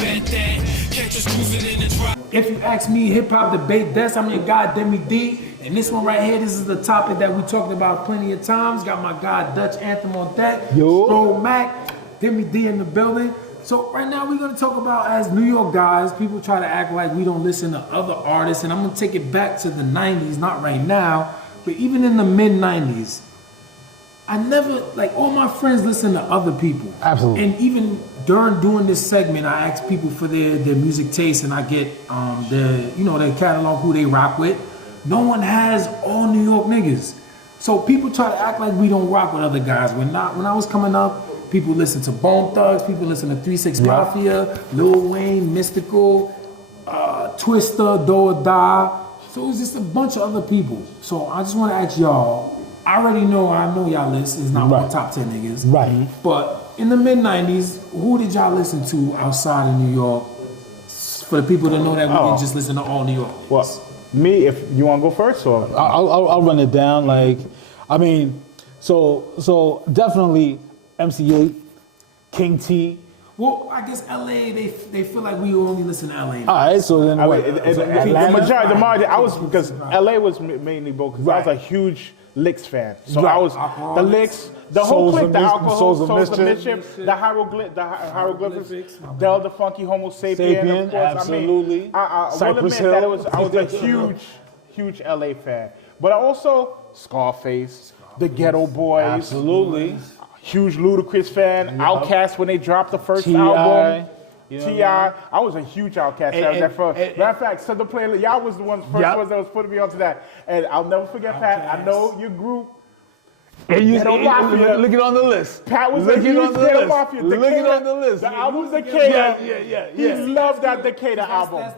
bet that. Catch us cruising in the drop. If you ask me, hip hop debate, that's I'm your guy Deme D. And this one right here, this is the topic that we talked about plenty of times. Got my guy Dutch Anthem on deck. Yo. Stroll Mac, Deme D in the building. So right now we're gonna talk about, as New York guys, people try to act like we don't listen to other artists, and I'm gonna take it back to the 90s, not right now, but even in the mid 90s. I never, like, all my friends listen to other people. Absolutely. And even during doing this segment, I ask people for their music taste, and I get their catalog, who they rock with. No one has all New York niggas. So people try to act like we don't rock with other guys. When I was coming up, people listen to Bone Thugs, people listen to 3 6 Mafia, Lil Wayne, Mystical, Twista, Do or Die. So it was just a bunch of other people. So I just want to ask y'all, I know y'all list is not one top 10 niggas. Right. But in the mid 90s, who did y'all listen to outside of New York? For the people that know that we can just listen to all New York niggas. Well, me, if you want to go first, or I'll run it down. Like, I mean, so definitely MC8, King T. Well, I guess LA, they feel like we only listen to LA. All right, so then what? the majority, I was, because LA was mainly both, because I was a huge Licks fan. So I was the Licks, the whole clique, the alcohol, Souls of Mischief, the hieroglyphics, Del the Funky Homo Sapien, of course. Absolutely. I will admit that I was a huge LA fan. But I also, Scarface, the Ghetto Boys. Absolutely. Huge Ludacris fan. Outkast when they dropped the first album. T.I. I was a huge Outkast fan. Matter of fact, so the playlist, y'all was the ones first ones that was putting me onto that. And I'll never forget, Pat. I know your group. And you look it on the list. Pat was a huge Ghetto Mafia. Look it on the list. The album Decatur. He loved that Decatur album.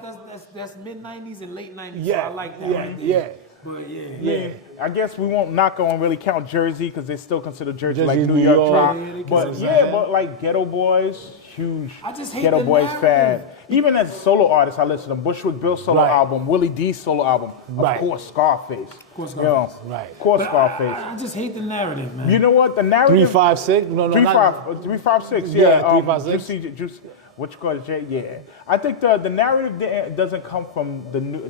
That's mid 90s and late 90s. Yeah, so I like that. But I guess we won't knock on really count Jersey, because they still consider Jersey like New York drop. But but like Ghetto Boys, huge Ghetto Boys fan. Even as a solo artist, I listen to Bushwick Bill's solo album, Willie D's solo album, of course Scarface. Of course Scarface. I just hate the narrative, man. You know what? The narrative. 356? No, 356. Yeah, 356. What you call it, yeah. I think the narrative doesn't come from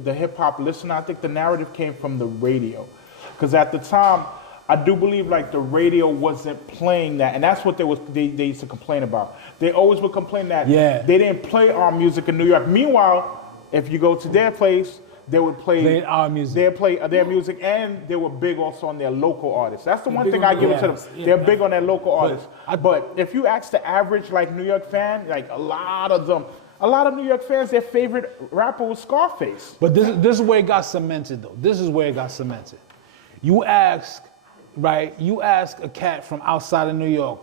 the hip hop listener. I think the narrative came from the radio, because at the time, I do believe like the radio wasn't playing that, and that's what they used to complain about. They always would complain that they didn't play our music in New York. Meanwhile, if you go to their place, they would play our music. They play their music, and they were big also on their local artists. That's the one thing I give it to them. They're big on their local artists. But if you ask the average like New York fan, like a lot of New York fans, their favorite rapper was Scarface. But this is where it got cemented, though. This is where it got cemented. You ask a cat from outside of New York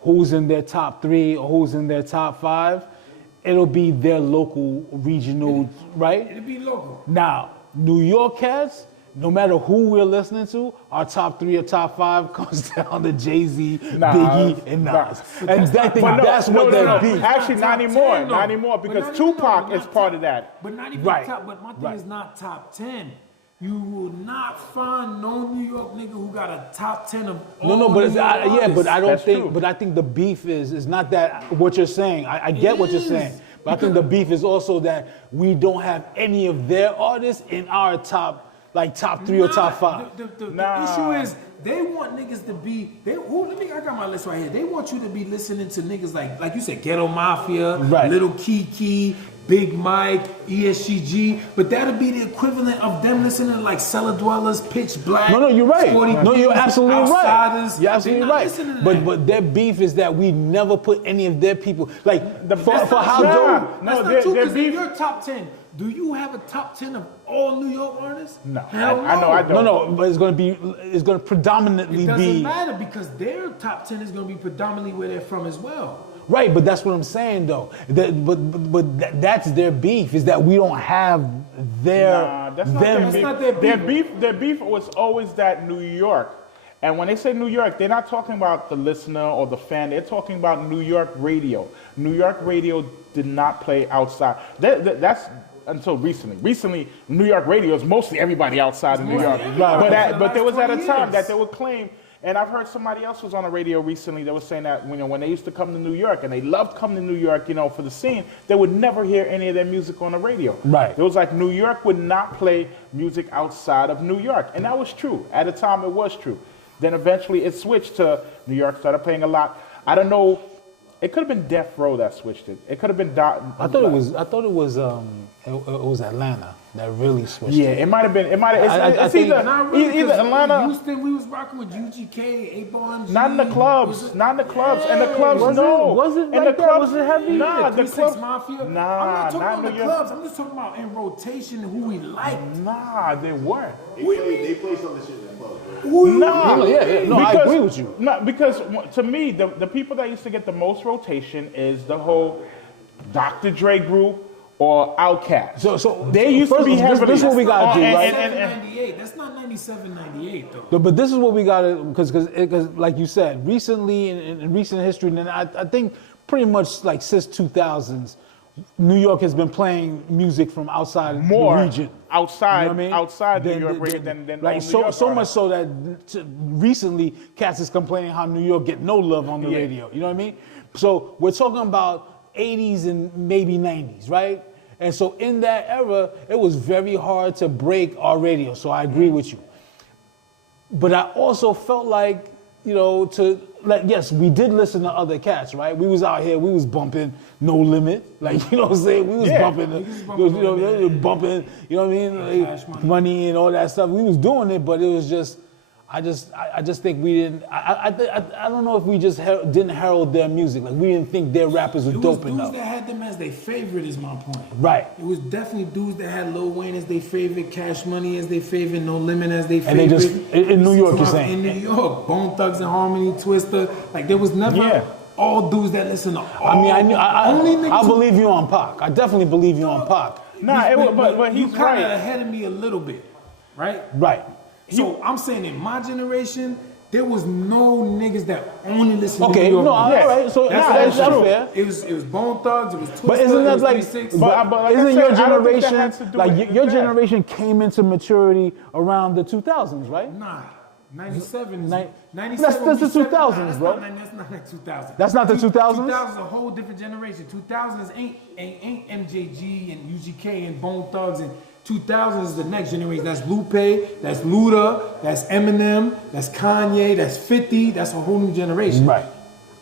who's in their top 3 or who's in their top 5, it'll be their local, regional, right? It'll be local. Now, New York cats, no matter who we're listening to, our top 3 or top 5 comes down to Jay-Z, Biggie, and Nas. And I think that's what they're beat. Actually, not anymore, because Tupac is part of that. But not even top, but my thing is not top 10. You will not find no New York nigga who got a top 10 of all but New York artists. but I don't That's think. true. But I think the beef is not that what you're saying. I get what you're saying, but I think the beef is also that we don't have any of their artists in our top 3 or top 5. The issue is they want niggas to be. I got my list right here. They want you to be listening to niggas like you said, Ghetto Mafia, Little Kiki, Big Mike, ESGG, but that'll be the equivalent of them listening to like Cellar Dwellers, Pitch Black. No, you're right. No, you're absolutely right. You're absolutely right. But their beef is that we never put any of their people for how dope. No, that's not true, because in your top 10, do you have a top 10 of all New York artists? No, Hell no. I know I don't. No, but it's gonna predominantly be. It doesn't matter, because their top 10 is gonna be predominantly where they're from as well. Right, but that's what I'm saying though. That's their beef, is that we don't have their. That's not their beef. Their beef was always that New York. And when they say New York, they're not talking about the listener or the fan. They're talking about New York radio. New York radio did not play outside. That's until recently. Recently, New York radio is mostly everybody outside of New York. But there was at a time that they would claim And I've heard somebody else was on the radio recently that was saying that, you know, when they used to come to New York and they loved coming to New York, you know, for the scene, they would never hear any of their music on the radio. Right. It was like New York would not play music outside of New York. And that was true. At the time, it was true. Then eventually it switched to New York, started playing a lot. I don't know. It could have been Death Row that switched it. It could have been I thought it was Atlanta that really switched. Yeah, it. It might have been. It might have. It's either Atlanta. Houston, we was rocking with UGK, 8-Ball. Not in the clubs. Not in the clubs. And the clubs, no. Was it in like the that? clubs? Was it heavy? Nah, the 3-6 clubs. Mafia. Nah, I'm not talking not about New the York. clubs. I'm just talking about in rotation who we liked. Nah, they weren't. They play some of the shit in the club, bro. Nah, No, I agree with you. No, because to me, the people that used to get the most rotation is the whole Dr. Dre group or Outkast. So they used to be heavily. This is what we gotta do, right? 97-98. That's not 97-98 though. But this is what we gotta, because like you said, recently in recent history, and I think pretty much like since 2000s, New York has been playing music from outside more the region. Outside, You know what I mean? outside New York than like New so York so much artists. so that recently cats is complaining how New York get no love on the Yeah. radio. You know what I mean? So we're talking about 80s and maybe 90s, right? And so in that era, it was very hard to break our radio. So I agree with you. But I also felt like, you know, yes, we did listen to other cats, right? We was out here, we was bumping No Limit, like, you know what I'm saying? We was bumping, bumping, you know what I mean? Like, money and all that stuff. We was doing it, but it was just, I just think we didn't. I don't know if we just didn't herald their music. Like we didn't think their rappers were dope enough. It was dudes that had them as their favorite, is my point. Right. It was definitely dudes that had Lil Wayne as their favorite, Cash Money as their favorite, No Limit as their And favorite. they just in New York, you're saying? In New York, Bone Thugs and Harmony, Twister. Like there was never all dudes that listen to all. I believe you on Pac. I definitely believe you on Pac. Nah, but he's you kind of right. ahead of me a little bit, right? Right. So I'm saying in my generation, there was no niggas that only listened to Okay, New York. no, all music. right. So that's fair. It was Bone Thugs, it was Twister, But isn't it that was like, 3-6. but like isn't I your said, I don't think that generation, has to do like with your that. generation came into maturity around the 2000s, right? Nah, 97 is... Nin- 97 that's the 97, 2000s, bro. That's not like 2000. That's not the 2000s? 2000 is a whole different generation. 2000s ain't MJG and UGK and Bone Thugs, and 2000s is the next generation. That's Lupe, that's Luda, that's Eminem, that's Kanye, that's 50. That's a whole new generation. Right.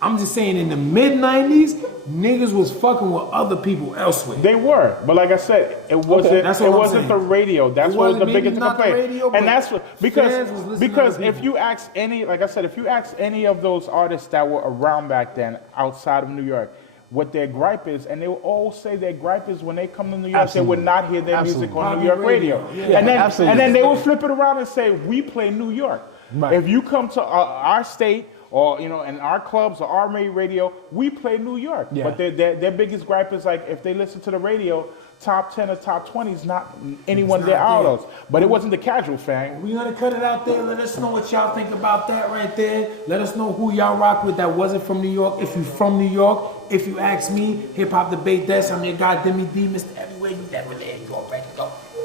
I'm just saying in the mid-90s, niggas was fucking with other people elsewhere. They were, but like I said, it wasn't. that's It all I'm wasn't saying. the radio. That's It what was the wasn't biggest maybe not the complaint. radio, but And that's what fans was listening because to other if people. you ask any, like I said, if you ask any of those artists that were around back then outside of New York, what their gripe is, and they will all say their gripe is when they come to New York, they would not hear their music on Probably New York radio. radio. And then they will flip it around and say, we play New York. Right. If you come to our state, or you know, in our clubs or our main radio, we play New York. Yeah. But their biggest gripe is like if they listen to the radio, top 10 or top 20 is not anyone It's their not there. idols. But it wasn't the casual fan. We gonna cut it out there. Let us know what y'all think about that right there. Let us know who y'all rock with that wasn't from New York. If you from New York, if you ask me, Hip Hop Debate Desk, I'm your guy Deme D, Mr. Everywhere, you never there, you already